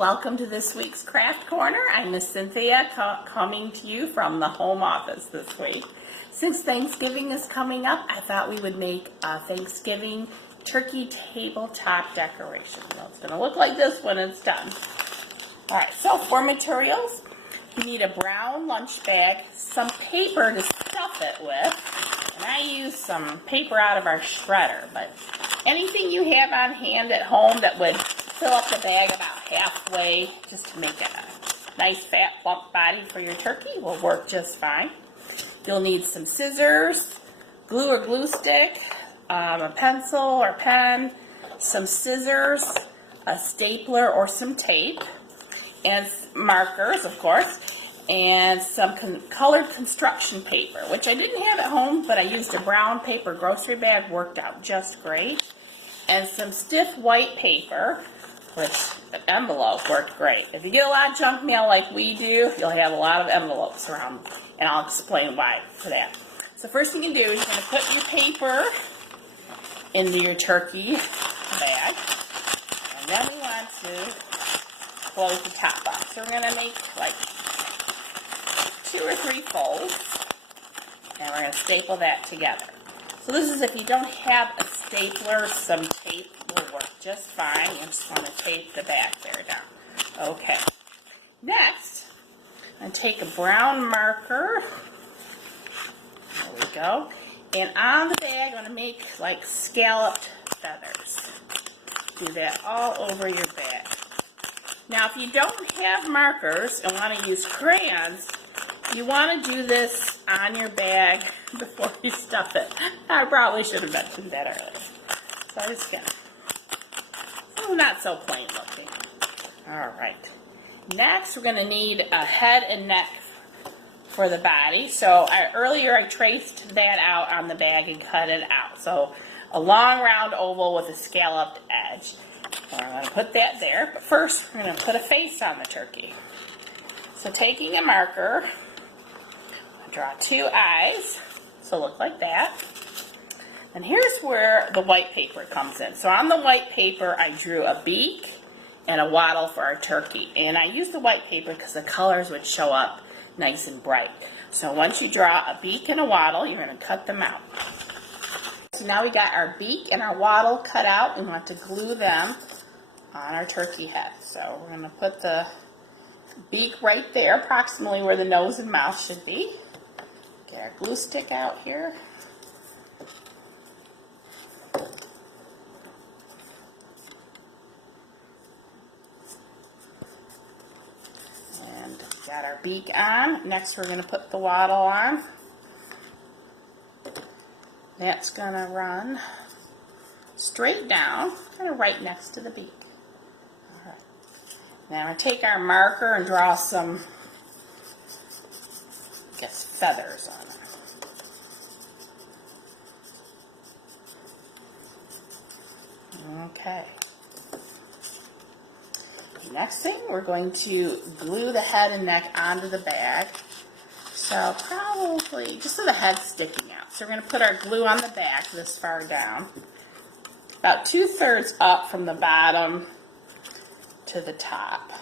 welcome to this week's Craft Corner. I'm Miss Cynthia coming to you from the home office this week. Since Thanksgiving is coming up, I thought we would make a Thanksgiving turkey tabletop decoration. Well, it's going to look like this when it's done. Alright, so for materials, you need a brown lunch bag, some paper to stuff it with, and I used some paper out of our shredder, but anything you have on hand at home that would fill up the bag about halfway just to make it a nice fat plump body for your turkey will work just fine. You'll need some scissors, glue or glue stick, a pencil or pen, some scissors, a stapler or some tape, and markers, of course, and some colored construction paper, which I didn't have at home, but I used a brown paper grocery bag, worked out just great, and some stiff white paper, which an envelope worked great. If you get a lot of junk mail like we do, you'll have a lot of envelopes around, and I'll explain why for that. So first thing you do is you're going to put your paper into your turkey bag, and then we want to close the top up. So we're going to make like 2 or 3 folds, and we're going to staple that together. So this is if you don't have a stapler, some tape will work just fine. You just want to tape the back there down. Okay. Next, I'm going to take a brown marker. There we go. And on the bag, I'm going to make like scalloped feathers. Do that all over your bag. Now, if you don't have markers and want to use crayons, you want to do this on your bag before you stuff it. I probably should have mentioned that earlier. So I'm just going to, not so plain looking. Alright. Next, we're going to need a head and neck for the body. So earlier I traced that out on the bag and cut it out. So a long round oval with a scalloped edge. And I'm going to put that there. But first, we're going to put a face on the turkey. So taking a marker, draw 2 eyes, so look like that. And here's where the white paper comes in. So on the white paper, I drew a beak and a wattle for our turkey. And I used the white paper because the colors would show up nice and bright. So once you draw a beak and a wattle, you're going to cut them out. So now we got our beak and our wattle cut out. We want to glue them on our turkey head. So we're going to put the beak right there, approximately where the nose and mouth should be. Get our glue stick out here. And got our beak on. Next we're going to put the wattle on. That's going to run straight down, kind of right next to the beak. All right. Now I'm going to take our marker and draw some, I guess, feathers on it. Okay. Next thing, we're going to glue the head and neck onto the bag. So probably just so the head's sticking out. So we're going to put our glue on the back this far down. About 2/3 up from the bottom to the top.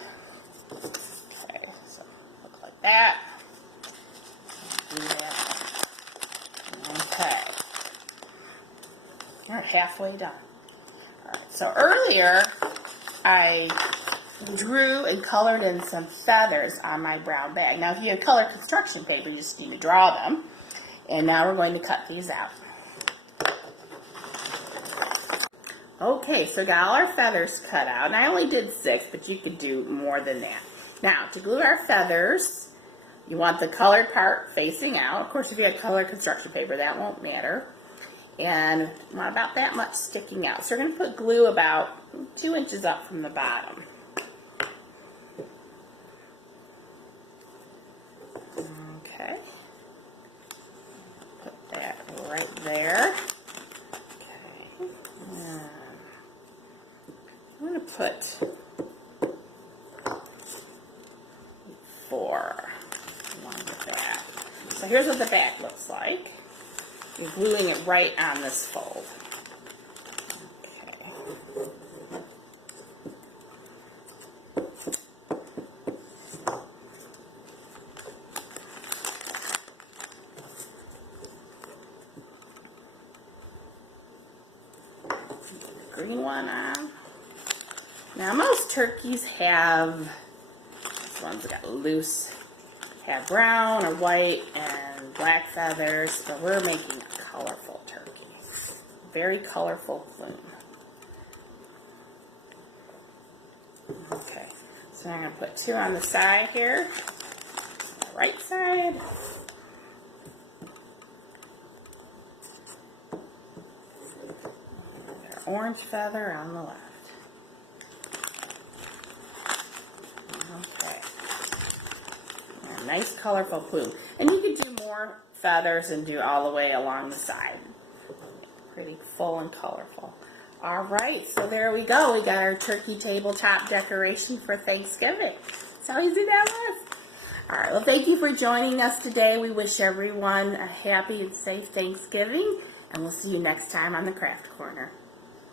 Okay, so look like that. Do that. Okay. We're halfway done. Alright, so earlier I drew and colored in some feathers on my brown bag. Now if you have colored construction paper, you just need to draw them. And now we're going to cut these out. Okay, so got all our feathers cut out. And I only did 6, but you could do more than that. Now, to glue our feathers, you want the colored part facing out. Of course, if you have colored construction paper, that won't matter. And want about that much sticking out. So we're going to put glue about 2 inches up from the bottom. Okay. Put that right there. Okay. I'm going to put 4 along with that. So here's what the back looks like. You're gluing it right on this fold. Okay. most turkeys have, this one's got loose, have brown or white and black feathers, but we're making a colorful turkey. Very colorful plume. Okay, so I'm going to put 2 on the side here, the right side. And our orange feather on the left. Okay. A nice colorful plume. And you could do more feathers and do all the way along the side. Pretty full and colorful. All right, so there we go. We got our turkey tabletop decoration for Thanksgiving. That's how easy that was. All right, well, thank you for joining us today. We wish everyone a happy and safe Thanksgiving, and we'll see you next time on the Craft Corner.